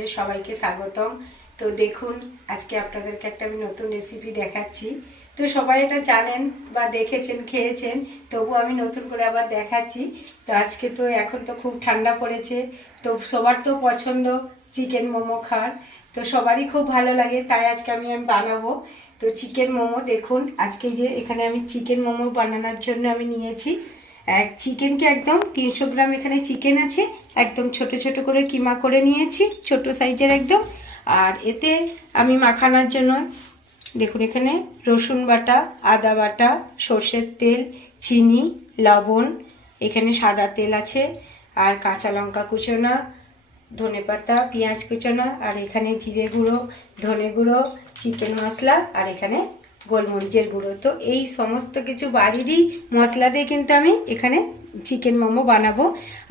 আপনাদের সবাইকে স্বাগতম। তো দেখুন, আজকে আপনাদেরকে একটা আমি নতুন রেসিপি দেখাচ্ছি। তো সবাই এটা জানেন বা দেখেছেন, খেয়েছেন তবু আমি নতুন করে আবার দেখাচ্ছি। তো আজকে তো এখন তো খুব ঠান্ডা পড়েছে, তো সবার তো পছন্দ চিকেন মোমো খাওয়ার। তো সবারই খুব ভালো লাগে, তাই আজকে আমি আমি বানাবো। তো চিকেন মোমো, দেখুন, আজকে যে এখানে আমি চিকেন মোমো বানানোর জন্য আমি নিয়েছি। এক চিকেনকে একদম তিনশো গ্রাম এখানে চিকেন আছে একদম ছোট ছোট করে কিমা করে নিয়েছি, ছোট সাইজের একদম। আর এতে আমি মাখানোর জন্য, দেখুন এখানে রসুন বাটা, আদা বাটা, সর্ষের তেল, চিনি, লবণ, এখানে সাদা তেল আছে, আর কাঁচা লঙ্কা কুচোনা, ধনে পাতা, পেঁয়াজ কুচোনা, আর এখানে জিরে গুঁড়ো, ধনে গুঁড়ো, চিকেন মশলা, আর এখানে গোলমরিচের গুঁড়ো। তো এই সমস্ত কিছু বাড়িরই মশলা দিয়ে কিন্তু আমি এখানে চিকেন মোমো বানাবো।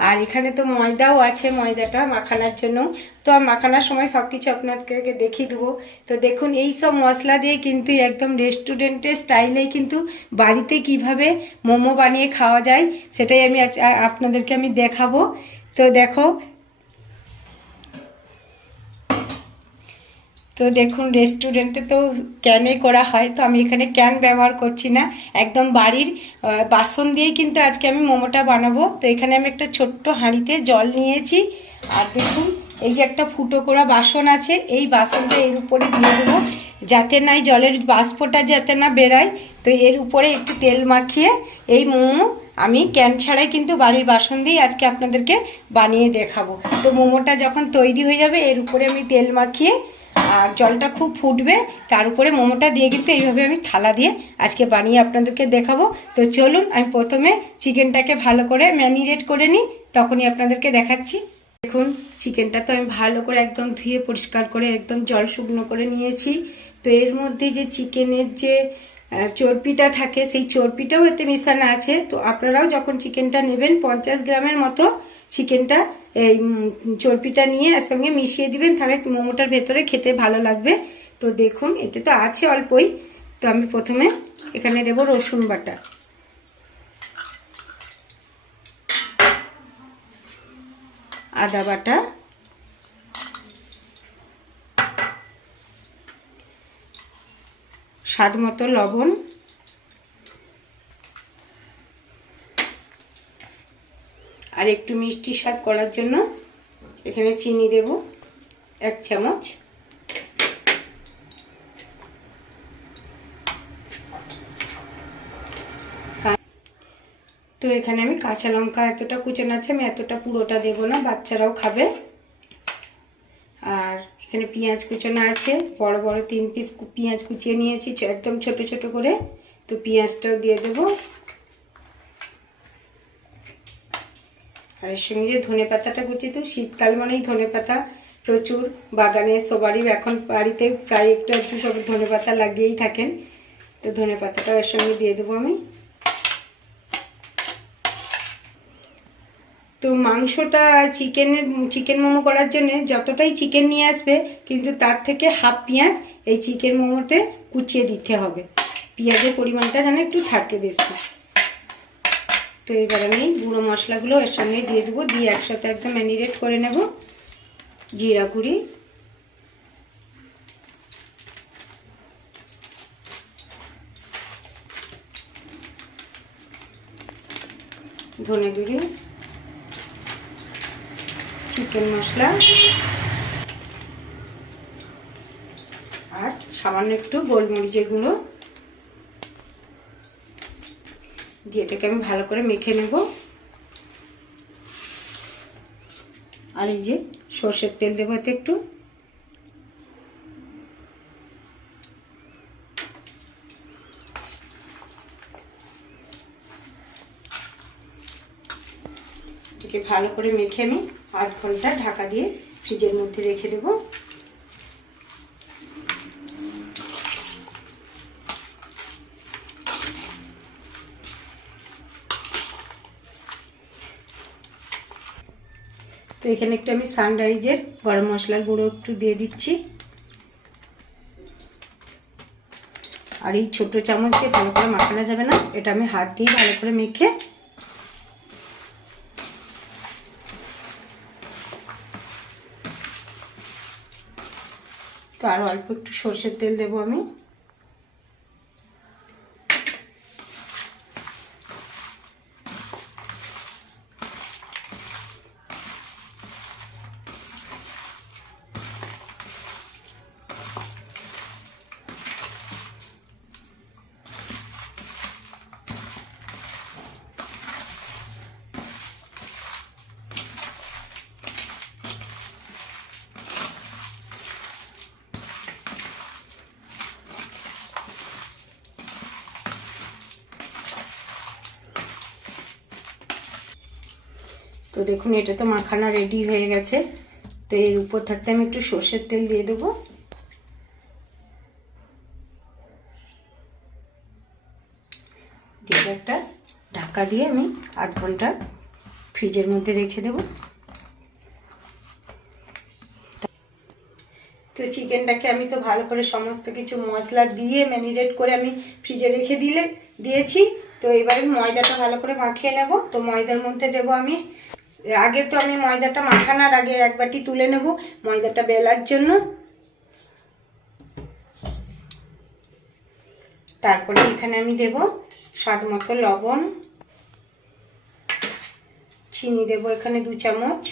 আর এখানে তো ময়দাও আছে, ময়দাটা মাখানোর জন্য। তো মাখানোর সময় সব কিছু আপনাদেরকে দেখিয়ে দেবো। তো দেখুন, এই সব মশলা দিয়ে কিন্তু একদম রেস্টুরেন্টের স্টাইলেই কিন্তু বাড়িতে কীভাবে মোমো বানিয়ে খাওয়া যায়, সেটাই আমি আপনাদেরকে আমি দেখাবো। তো দেখো তো দেখুন রেস্টুরেন্টে তো ক্যানে করা হয়, তো আমি এখানে ক্যান ব্যবহার করছি না। একদম বাড়ির বাসন দিয়েই কিন্তু আজকে আমি মোমোটা বানাবো। তো এখানে আমি একটা ছোট্ট হাঁড়িতে জল নিয়েছি। আর দেখুন, এই যে একটা ফুটো করা বাসন আছে, এই বাসনটা এর উপরে দিয়ে দেবো। যাতে না জলের বাষ্পটা যাতে না বেরায়, তো এর উপরে একটু তেল মাখিয়ে এই মোমো আমি ক্যান ছাড়াই কিন্তু বাড়ির বাসন দিয়ে আজকে আপনাদেরকে বানিয়ে দেখাবো। তো মোমোটা যখন তৈরি হয়ে যাবে, এর উপরে আমি তেল মাখিয়ে আর জলটা খুব ফুটবে তার উপরে মোমোটা দিয়ে কিন্তু এইভাবে আমি থালা দিয়ে আজকে বানিয়ে আপনাদেরকে দেখাবো। তো চলুন আমি প্রথমে চিকেনটাকে ভালো করে ম্যানিরেট করে নিই তখনই আপনাদেরকে দেখাচ্ছি। দেখুন চিকেনটা তো আমি ভালো করে একদম ধুয়ে পরিষ্কার করে একদম জল শুকনো করে নিয়েছি। তো এর মধ্যে যে চিকেনের যে আহ, চর্বিটা থাকে সেই চর্বিটাও এতে মেশানো আছে। তো আপনারাও যখন চিকেনটা নেবেন পঞ্চাশ গ্রামের মতো চিকেনটা এই উম, চর্বিটা নিয়ে এর সঙ্গে মিশিয়ে দিবেন। তাহলে মোমোটার ভেতরে খেতে ভালো লাগবে। তো দেখুন এতে তো আছে অল্পই। তো আমি প্রথমে এখানে দেব রসুন বাটা। আদা বাটা। স্বাদ মতো লবণ। আর একটু মিষ্টি স্বাদ করার জন্য এখানে চিনি দেব, এক চামচ। তো এখানে আমি কাঁচা লঙ্কা এতটা কুচানো আছে, আমি এতটা পুরোটা দেবো না, বাচ্চারাও খাবে। আর এখানে পেঁয়াজ কুচানো আছে, বড় বড় তিন পিস পেঁয়াজ কুচিয়ে নিয়েছি একদম ছোট ছোট করে। তো পেঁয়াজটাও দিয়ে দেবো। আর এর সঙ্গে যে ধনে পাতাটা কুচি তো শীতকাল মানেই ধনে পাতা প্রচুর। বাগানে সবারই এখন বাড়িতে প্রায় একটু একটু সব ধনে পাতা লাগিয়েই থাকেন। তো ধনে পাতাটাও এর সঙ্গে দিয়ে দেবো আমি। তো মাংসটা চিকেনের চিকেন মোমো করার জন্য যতটাই চিকেন নিয়ে আসবে, কিন্তু তার থেকে হাফ পেঁয়াজ এই চিকেন মোমোতে কুচিয়ে দিতে হবে। পেঁয়াজের পরিমাণটা যেন একটু থাকে বেশি। তো এবার আমি গুঁড়ো মশলাগুলো এর সঙ্গে দিয়ে দেবো। দিয়ে একসাথে একদম ম্যানিরেট করে নেব। জিরা গুঁড়ি। ধনে গুঁড়ি। চিকেন মশলা। আর সামান্য একটু গোলমরিচের গুঁড়ো। দিয়ে এটাকে আমি ভালো করে মেখে নেব। আর এই যে সর্ষের তেল দেবো এতে একটু। এটাকে ভালো করে মেখে আমি আধ ঘণ্টা ঢাকা দিয়ে ফ্রিজের মধ্যে রেখে দেবো। তো এখানে একটু আমি সানরাইজের গরম মশলার গুঁড়ো একটু দিয়ে দিচ্ছি। আর এই ছোট চামচ দিয়ে ভালো করে মাখানো যাবে না, এটা আমি হাত দিয়ে ভালো করে মেখে তো আর অল্প একটু সর্ষের তেল দেবো আমি। তো দেখুন, এটা তো মাখানা রেডি হয়ে গেছে। তো এর উপর থাকতে আমি একটু সর্ষের তেল দিয়ে দেবো। একটা ঢাকা দিয়ে আমি আধ ঘণ্টা ফ্রিজের মধ্যে রেখে দেবো। তো চিকেনটাকে আমি তো ভালো করে সমস্ত কিছু মশলা দিয়ে ম্যারিনেট করে আমি ফ্রিজে রেখে দিলে, দিয়েছি। তো এবারে ময়দাটা ভালো করে মাখিয়ে নেব। তো ময়দার মধ্যে দেব আমি আগে তো আমি ময়দাটা মাখানোর আগে এক বাটি তুলে নেব ময়দাটা বেলার জন্য। তারপরে এখানে আমি দেব স্বাদ মতো লবণ। চিনি দেব এখানে দু চামচ।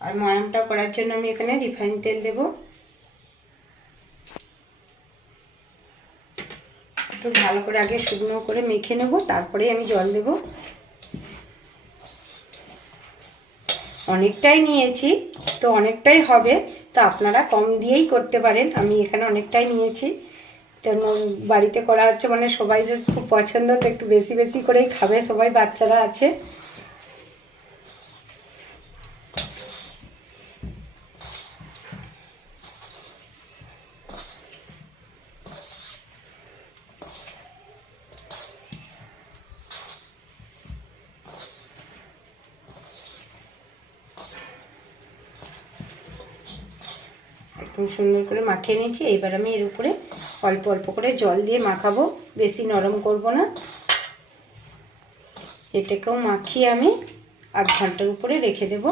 আর ময়ামটা করার জন্য আমি এখানে রিফাইন তেল দেব। তো ভালো করে আগে শুকনো করে মেখে নেব, তারপরে আমি জল দেব। অনেকটাই নিয়েছি, তো অনেকটাই হবে, তো আপনারা কম দিয়েই করতে পারেন, আমি এখানে অনেকটাই নিয়েছি। তো বাড়িতে করা হচ্ছে মানে সবাই খুব পছন্দ, তো একটু বেশি বেশি করেই খাবে, সবাই বাচ্চারা আছে। একদম সুন্দর করে মাখিয়ে নিয়েছি। এইবার আমি এর উপরে অল্প অল্প করে জল দিয়ে মাখাবো। বেশি নরম করব না। এটাকেও মাখিয়ে আমি আধ ঘণ্টার উপরে রেখে দেব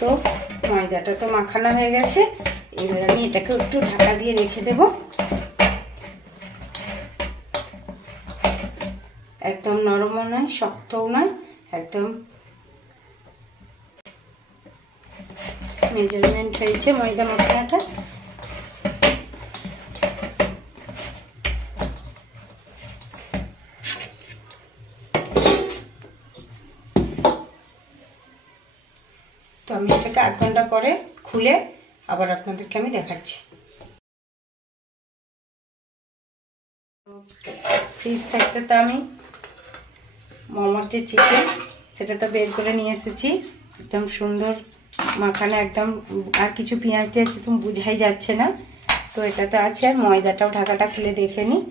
তো ময়দাটা তো মাখানো হয়ে গেছে। এবার আমি এটাকে একটু ঢাকা দিয়ে রেখে দেব। একদম নরমও নয়, শক্তও নয়, একদম মেজারমেন্ট হয়েছে ময়দা মশলাটা। এটাকে আধ ঘণ্টা পরে খুলে আবার আপনাদেরকে আমি দেখাচ্ছি। ফ্রিজ থাকতে তো আমি মোমোর যে চিকেন সেটা তো বের করে নিয়ে এসেছি। একদম সুন্দর মাখানো, একদম আর কিছু পেঁয়াজ টিয়াজ একদম বুঝাই যাচ্ছে না। তো এটা তো আছে আর ময়দাটাও ঢাকাটা খুলে দেখে নিই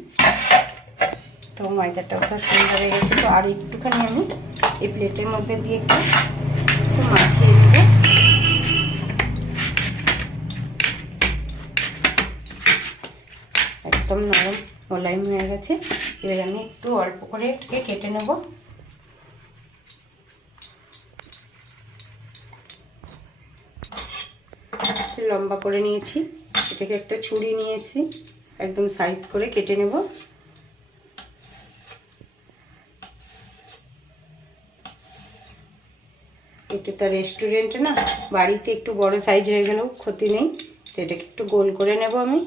তো ময়দাটাও তো সুন্দর হয়ে গেছে। তো আর একটুখানি আমি এই প্লেটের মধ্যে দিয়ে একটু একদম নরম মোলায়েম হয়ে গেছে। এবার আমি একটু অল্প করে এটাকে কেটে নেব। লম্বা করে নিয়েছি। এটাকে একটা ছুরি নিয়েছি। একদম সাইড করে কেটে নেব। একটু তার রেস্টুরেন্টে না, বাড়িতে একটু বড় সাইজ হয়ে গেলেও ক্ষতি নেই। তো এটাকে একটু গোল করে নেব আমি।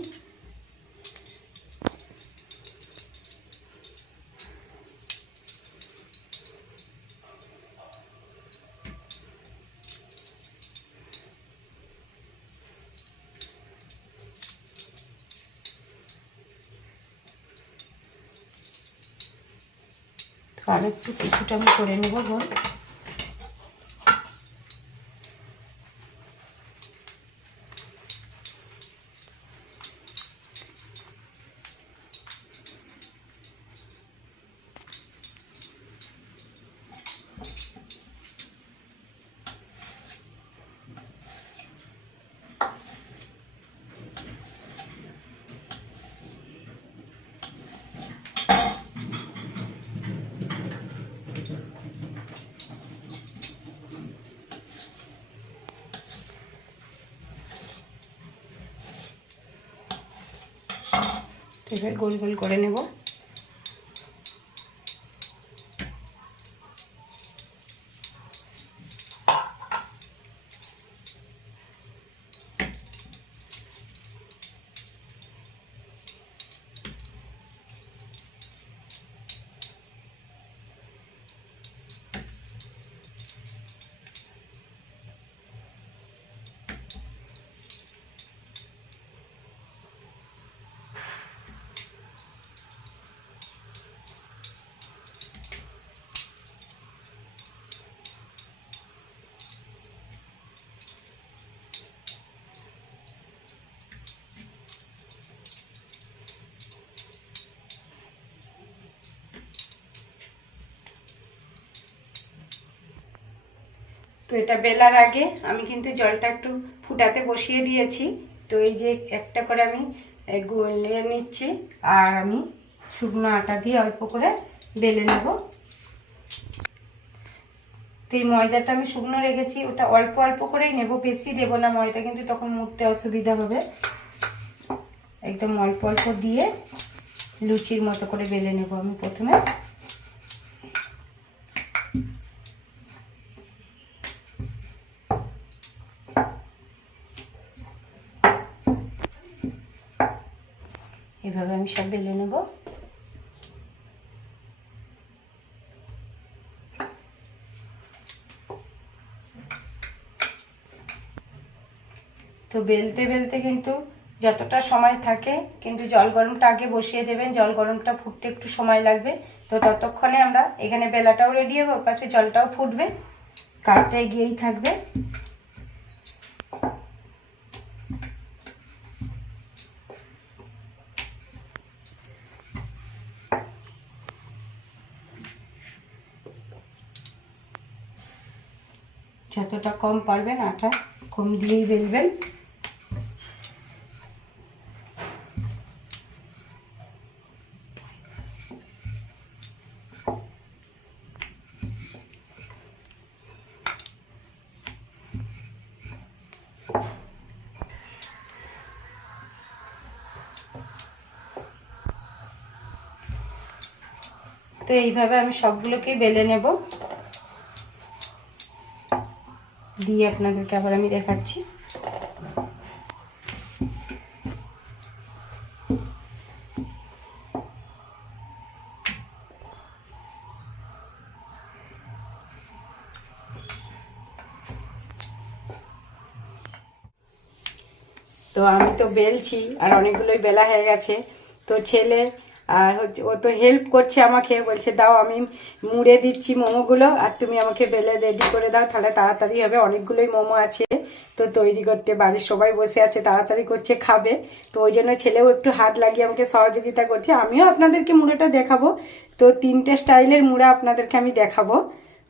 আর একটু কিছুটা আমি করে নেব গোল তো এবার গোল গোল করে নেব। তো এটা বেলার আগে আমি কিন্তু জলটা একটু ফুটাতে বসিয়ে দিয়েছি। তো এই যে একটা করে আমি গলিয়ে নিচ্ছি আর আমি শুকনো আটা দিয়ে অল্প করে বেলে নেব। তো এই ময়দাটা আমি শুকনো রেখেছি, ওটা অল্প অল্প করেই নেব, বেশি দেবো না, ময়দা কিন্তু তখন মুড়তে অসুবিধা হবে। একদম অল্প অল্প দিয়ে লুচির মতো করে বেলে নেব আমি প্রথমে। আমি বেলে নেব। তো বেলতে বেলতে কিন্তু যতটা সময় থাকে, কিন্তু জল গরমটা আগে বসিয়ে দেবেন, জল গরমটা ফুটতে একটু সময় লাগবে। তো ততক্ষণে আমরা এখানে বেলাটাও রেডি হবে ওপাশে জলটাও ফুটবে, কাজটা এগিয়েই থাকবে। যতটা কম পারবেন আটা কম দিয়েই বেলবেন। তো এইভাবে আমি সবগুলোকে বেলে নেব। দিয়ে আপনাদেরকে আবার আমি দেখাচ্ছি। তো আমি তো বেলছি, আর অনেকগুলোই বেলা হয়ে গেছে। তো ছেলে আর হচ্ছে, ও তো হেল্প করছে আমাকে, বলছে, দাও, আমি মুড়ে দিচ্ছি মোমোগুলো, আর তুমি আমাকে বেলে রেডি করে দাও, তাহলে তাড়াতাড়ি হবে, অনেকগুলোই মোমো আছে, তো তৈরি করতে বাড়ির সবাই বসে আছে, তাড়াতাড়ি করছে, খাবে। তো ওই জন্য ছেলেও একটু হাত লাগিয়ে আমাকে সহযোগিতা করছে, আমিও আপনাদেরকে মুড়েটা দেখাবো। তো তিনটে স্টাইলের মুড়া আপনাদেরকে আমি দেখাবো।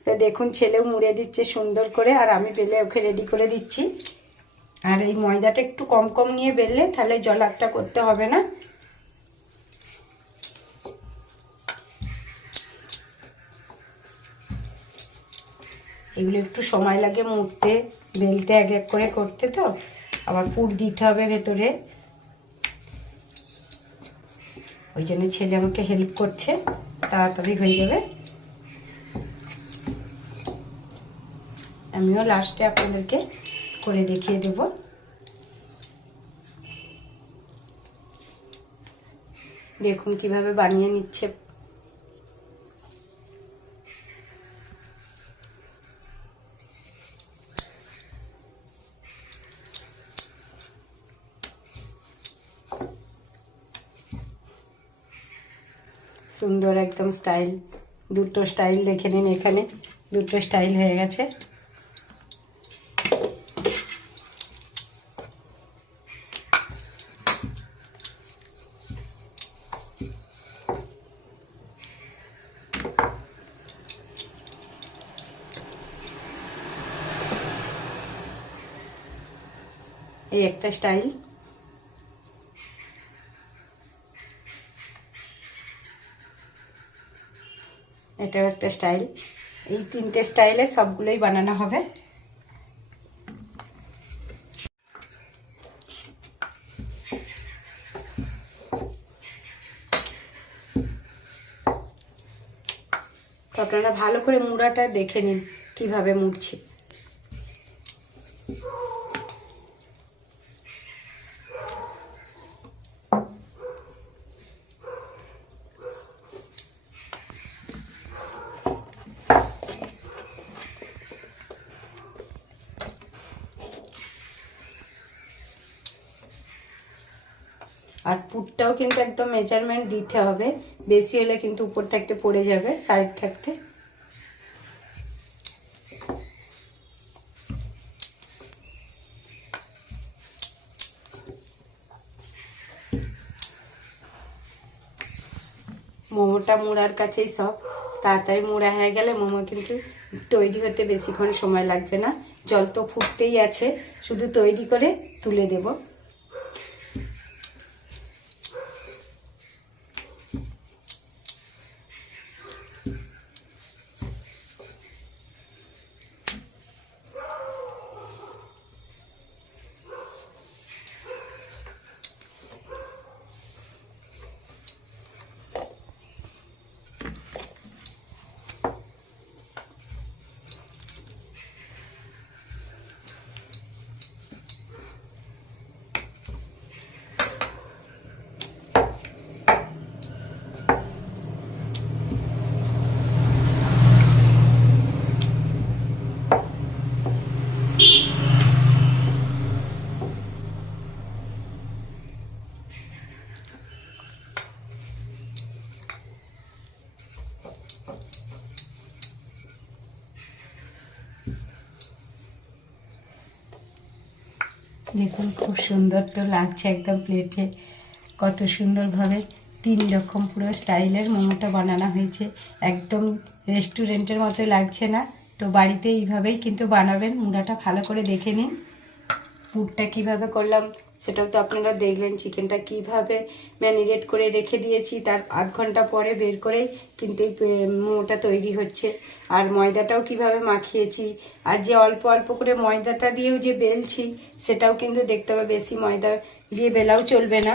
তো দেখুন, ছেলেও মুড়ে দিচ্ছে সুন্দর করে, আর আমি বেলে ওকে রেডি করে দিচ্ছি। আর এই ময়দাটা একটু কম কম নিয়ে বেললে, তাহলে জলাটটা করতে হবে না। এগুলো একটু সময় লাগে মুড়তে, বেলতে এক এক করে করতে তো। আবার পুর দিতে হবে ভেতরে। ওই জন্য ছেলে আমাকে হেল্প করছে। তাড়াতাড়ি হয়ে যাবে। আমিও লাস্টে আপনাদেরকে করে দেখিয়ে দেব। দেখুন কীভাবে বানিয়ে নিচ্ছে। সুন্দর একদম স্টাইল। দুটো স্টাইল দেখে নিন এখানে। দুটো স্টাইল হয়ে গেছে। এই একটা স্টাইল। এটাও একটা স্টাইল। এই তিনটে স্টাইলে সবগুলোই বানানো হবে। তো আপনারা ভালো করে মুড়াটা দেখে নিন, কীভাবে মুড়ছি আর পুরটাও কিন্তু একদম মেজারমেন্ট দিতে হবে। বেশি হলে কিন্তু উপর থাকতে পড়ে যাবে সাইড থাকতে। মোমোটা মোড়ার কাছেই সব। তাড়াতাড়ি মোড়া হয়ে গেলে মোমো কিন্তু তৈরি হতে বেশিক্ষণ সময় লাগবে না। জল তো ফুটতেই আছে, শুধু তৈরি করে তুলে দেবো। দেখুন, খুব সুন্দর তো লাগছে একদম প্লেটে কত সুন্দরভাবে তিন রকম পুরো স্টাইলের মোমোটা বানানো হয়েছে। একদম রেস্টুরেন্টের মতো লাগছে না। তো বাড়িতে এইভাবেই কিন্তু বানাবেন। মুড়াটা ভালো করে দেখে নিন। পুরটা কীভাবে করলাম সেটাও তো আপনারা দেখলেন চিকেনটা কীভাবে ম্যারিনেট করে রেখে দিয়েছি, তার আধ ঘণ্টা পরে বের করে কিন্তু এই তৈরি হচ্ছে। আর ময়দাটাও কীভাবে মাখিয়েছি, আর যে অল্প অল্প করে ময়দাটা দিয়েও যে বেলছি, সেটাও কিন্তু দেখতে হবে, বেশি ময়দা দিয়ে বেলাও চলবে না।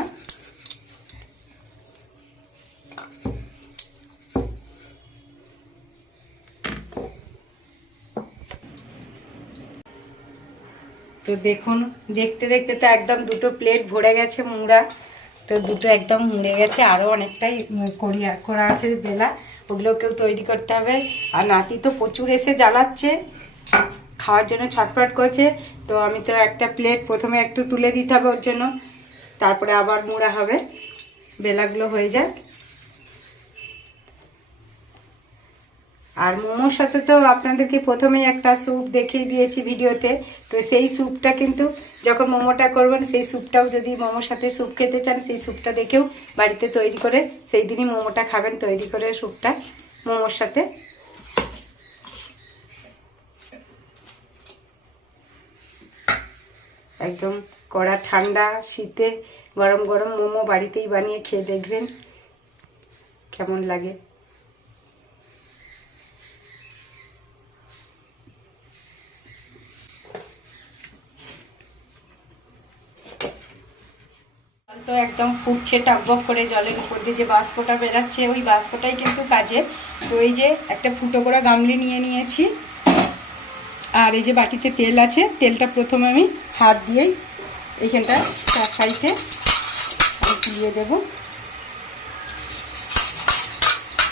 তো দেখুন, দেখতে দেখতে তো একদম দুটো প্লেট ভরে গেছে মুড়া। তো দুটো একদম মুড়ে গেছে আরও অনেকটাই করিয়া, করা আছে বেলা। ওগুলোকেও তৈরি করতে হবে। আর নাতি তো প্রচুর এসে জ্বালাচ্ছে, খাওয়ার জন্য ছটফট করছে। তো আমি তো একটা প্লেট প্রথমে একটু তুলে দিতে হবে ওর জন্য। তারপরে আবার মুড়া হবে। বেলাগুলো হয়ে যাক। আর মোমোর সাথে তো আপনাদেরকে প্রথমেই একটা স্যুপ দেখিয়ে দিয়েছি ভিডিওতে। তো সেই স্যুপটা কিন্তু যখন মোমোটা করবেন, সেই স্যুপটাও যদি মোমোর সাথে স্যুপ খেতে চান, সেই স্যুপটা দেখেও বাড়িতে তৈরি করে সেই দিনই মোমোটা খাবেন, তৈরি করে স্যুপটা মোমোর সাথে। একদম কড়া ঠান্ডা শীতে গরম গরম মোমো বাড়িতেই বানিয়ে খেয়ে দেখবেন। কেমন লাগে? একদম ফুটছে, টকবক করে জলের উপর দিয়ে যে বাষ্পটা বেরাচ্ছে, ওই বাষ্পটাই কিন্তু কাজে। তো এই যে একটা ফুটো করা গামলি নিয়ে নিয়েছি। আর এই যে বাটিতে তেল আছে, তেলটা প্রথমে আমি হাত দিয়েই এইখানটা চার সাইডে আমি দিয়ে দেবো।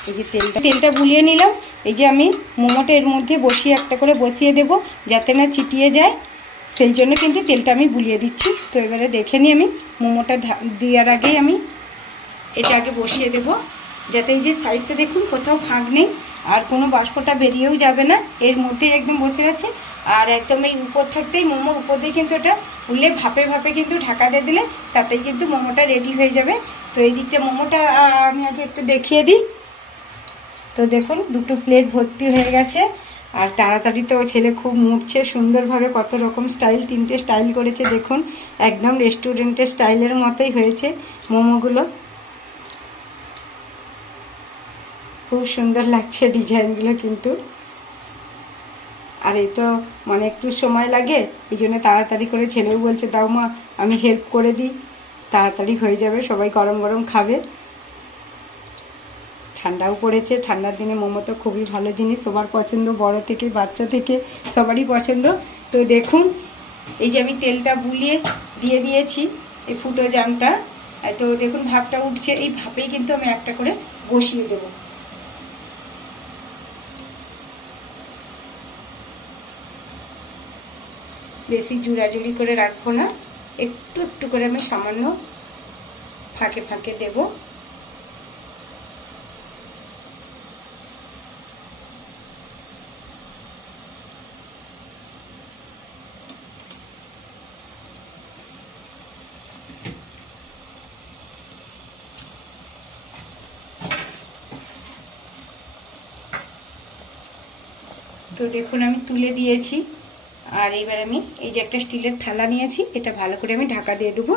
এই যে তেলটা তেলটা বুলিয়ে নিলাম। এই যে আমি মোমোটা এর মধ্যে বসিয়ে, একটা করে বসিয়ে দেব, যাতে না চিটিয়ে যায়। সেই জন্য কিন্তু তেলটা আমি বুলিয়ে দিচ্ছি। তো এবারে দেখে নিই আমি, মোমোটা দেওয়ার আগেই আমি এটা আগে বসিয়ে দেব। যাতে এই যে সাইডটা দেখুন, কোথাও ফাঁক নেই, আর কোনো বাষ্পটা বেরিয়েও যাবে না। এর মধ্যেই একদম বসে আছে। আর একদম এই উপর থাকতেই মোমোর উপর দিয়ে কিন্তু এটা উল্লে ভাপে ভাপে কিন্তু ঢাকা দিয়ে দিলে তাতেই কিন্তু মোমোটা রেডি হয়ে যাবে। তো এই দিকটা মোমোটা আমি আগে একটু দেখিয়ে দিই। তো দেখুন, দুটো প্লেট ভর্তি হয়ে গেছে। আর তাড়াতাড়ি তো ছেলে খুব মুড়ছে সুন্দরভাবে কত রকম স্টাইল, তিনটে স্টাইল করেছে, দেখুন। একদম রেস্টুরেন্টের স্টাইলের মতোই হয়েছে মোমোগুলো। খুব সুন্দর লাগছে ডিজাইনগুলো কিন্তু। আর এই তো মানে একটু সময় লাগে, এই জন্য তাড়াতাড়ি করে ছেলেও বলছে, দাও মা, আমি হেল্প করে দিই। তাড়াতাড়ি হয়ে যাবে, সবাই গরম গরম খাবে। ঠান্ডাও পড়েছে, ঠান্ডার দিনে মোমো তো খুবই ভালো জিনিস, সবার পছন্দ বড় থেকে, বাচ্চা থেকে, সবারই পছন্দ। তো দেখুন, এই যে আমি তেলটা বুলিয়ে দিয়ে দিয়েছি, এই ফুটো জামটা। তো দেখুন, ভাপটা উঠছে, এই ভাপেই কিন্তু আমি একটা করে বসিয়ে দেবো। বেশি জুড়াজুড়ি করে রাখব না, একটু একটু করে আমি সামান্য ফাঁকে ফাঁকে দেবো। দেখুন, আমি তুলে দিয়েছি। আর এবার আমি এই যে একটা স্টিলের থালা নিয়েছি, এটা ভালো করে আমি ঢাকা দিয়ে দেবো।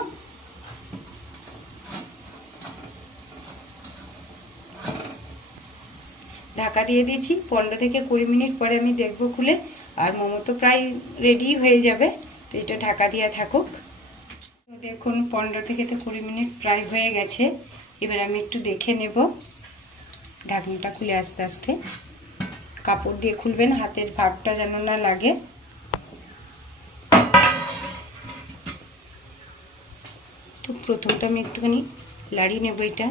ঢাকা দিয়ে দিয়েছি, পনেরো থেকে কুড়ি মিনিট পরে আমি দেখব খুলে। আর মোমো তো প্রায় রেডি হয়ে যাবে, তো এটা ঢাকা দিয়ে থাকুক। দেখুন, পনেরো থেকে তো কুড়ি মিনিট প্রায় হয়ে গেছে। এবার আমি একটু দেখে নেব। ঢাকনাটা খুলে আস্তে আস্তে। কাপড় দিয়ে খুলবেন, হাতের ভাবটা যেন না লাগে। তো প্রথমটা আমি একটুখানি লাড়ি নেব এটা।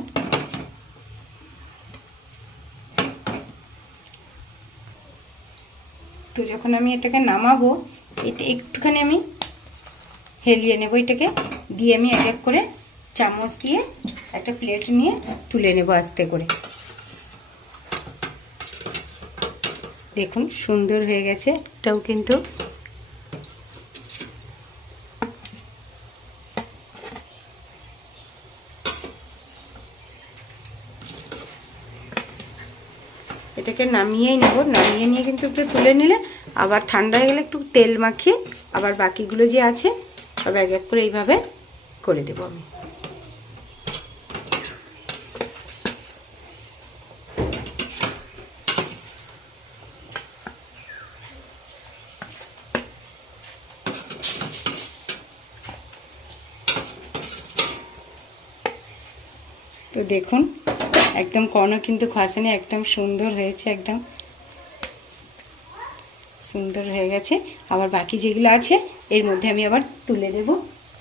তো যখন আমি এটাকে নামাবো এটা একটুখানি আমি হেলিয়ে নেব এটাকে। দিয়ে আমি এক এক করে চামচ দিয়ে একটা প্লেট নিয়ে তুলে নেব আস্তে করে। দেখুন, সুন্দর হয়ে গেছে। এটাও কিন্তু এটাকে নামিয়েই নেব। নামিয়ে নিয়ে কিন্তু একটু তুলে নিলে আবার ঠান্ডা হয়ে গেলে একটু তেল মাখিয়ে আবার বাকিগুলো যে আছে, সব এক এক করে এইভাবে করে দেবো আমি তো দেখুন, একদম কোনো কিন্তু খসেনি একদম সুন্দর হয়েছে, একদম সুন্দর হয়ে গেছে। আবার বাকি যেগুলো আছে, এর মধ্যে আমি আবার তুলে দেব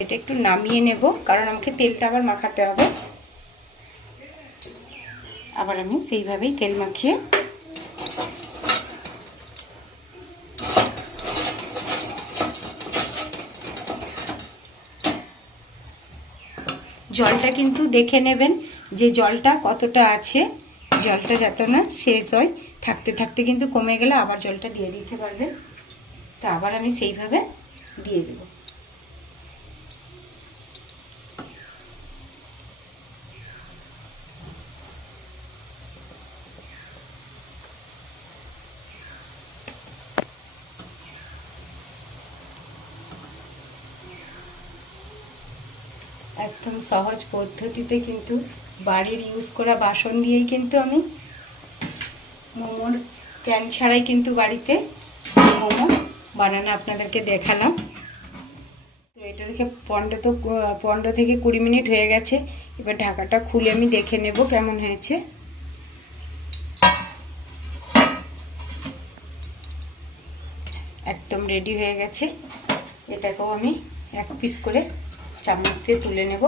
এটা একটু নামিয়ে নেব, কারণ আমাকে তেলটা আবার মাখাতে হবে। আবার আমি সেইভাবেই তেল মাখিয়ে জলটা কিন্তু দেখে নেবেন। যে জলটা কতটা আছে, জলটা যাতে না শেষ হয়, থাকতে থাকতে কিন্তু কমে গেলে আবার জলটা দিয়ে দিতে পারবে। তো আবার আমি সেইভাবে দিয়ে দেব। একদম সহজ পদ্ধতিতে কিন্তু বাড়ির ইউজ করা বাসন দিয়েই কিন্তু আমি মোমোর প্যান ছাড়াই কিন্তু বাড়িতে মোমো বানানো আপনাদেরকে দেখালাম। তো এটা দেখে পনেরো তো, পনেরো থেকে কুড়ি মিনিট হয়ে গেছে। এবার ঢাকাটা খুলে আমি দেখে নেব কেমন হয়েছে। একদম রেডি হয়ে গেছে। এটাকেও আমি এক পিস করে চামচ দিয়ে তুলে নেব।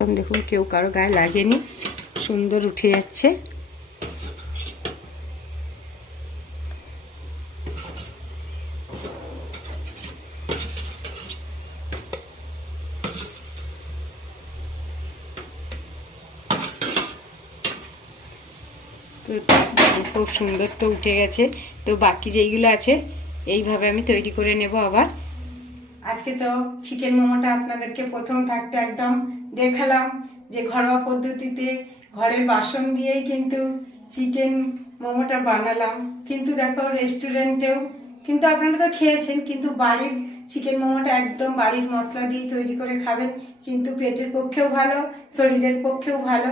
একদম দেখুন কেউ কারও গায়ে লাগেনি। সুন্দর উঠে যাচ্ছে। খুব সুন্দর তো উঠে গেছে। তো বাকি যেইগুলো আছে, এইভাবে আমি তৈরি করে নেব আবার। আজকে তো চিকেন মোমোটা আপনাদেরকে প্রথম থাকতে একদম। দেখালাম যে ঘরোয়া পদ্ধতিতে ঘরের বাসন দিয়েই কিন্তু চিকেন মোমোটা বানালাম। কিন্তু দেখো রেস্টুরেন্টেও কিন্তু আপনারা তো খেয়েছেন, কিন্তু বাড়ির চিকেন মোমোটা একদম বাড়ির মশলা দিয়ে তৈরি করে খাবেন। কিন্তু পেটের পক্ষেও ভালো, শরীরের পক্ষেও ভালো।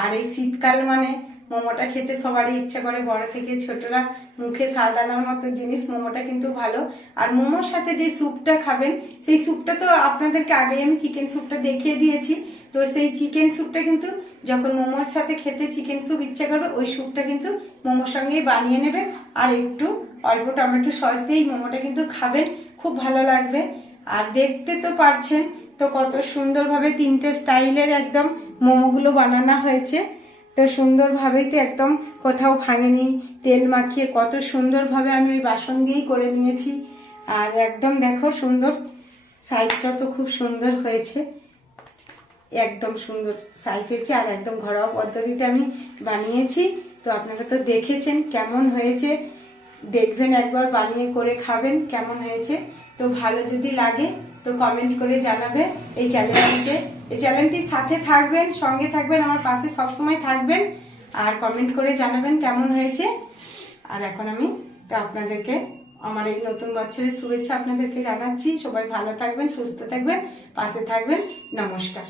আর এই শীতকাল মানে মোমোটা খেতে সবারই ইচ্ছা করে, বড় থেকে ছোটরা মুখে স্বাদ আনার মতো জিনিস, মোমোটা কিন্তু ভালো। আর মোমোর সাথে যে স্যুপটা খাবেন, সেই স্যুপটা তো আপনাদেরকে আগে আমি চিকেন স্যুপটা দেখিয়ে দিয়েছি। তো সেই চিকেন স্যুপটা কিন্তু যখন মোমোর সাথে খেতে চিকেন স্যুপ ইচ্ছা করবে, ওই স্যুপটা কিন্তু মোমোর সঙ্গেই বানিয়ে নেবে। আর একটু অল্প টমেটো সস দিয়েই মোমোটা কিন্তু খাবেন, খুব ভালো লাগবে। আর দেখতে তো পারছেন তো কত সুন্দরভাবে তিনটে স্টাইলের একদম মোমোগুলো বানানো হয়েছে। তো সুন্দরভাবেই তো একদম কোথাও ভাঙেনি, তেল মাখিয়ে কত সুন্দরভাবে আমি ওই বাসন দিয়েই করে নিয়েছি। আর একদম দেখো সুন্দর সাইজটা তো খুব সুন্দর হয়েছে। একদম সুন্দর সাইজ হয়েছে আর একদম ঘরোয়া পদ্ধতিতে আমি বানিয়েছি। তো আপনারা তো দেখেছেন কেমন হয়েছে। দেখবেন একবার বানিয়ে করে খাবেন কেমন হয়েছে। তো ভালো যদি লাগে তো কমেন্ট করে জানাবে এই চ্যানেলটিকে এই চ্যানেলটির সাথে থাকবেন, সঙ্গে থাকবেন, আমার পাশে সবসময় থাকবেন। আর কমেন্ট করে জানাবেন কেমন হয়েছে। আর এখন আমি তো আপনাদেরকে, আমার এই নতুন বছরের শুভেচ্ছা আপনাদেরকে জানাচ্ছি। সবাই ভালো থাকবেন, সুস্থ থাকবেন, পাশে থাকবেন। নমস্কার।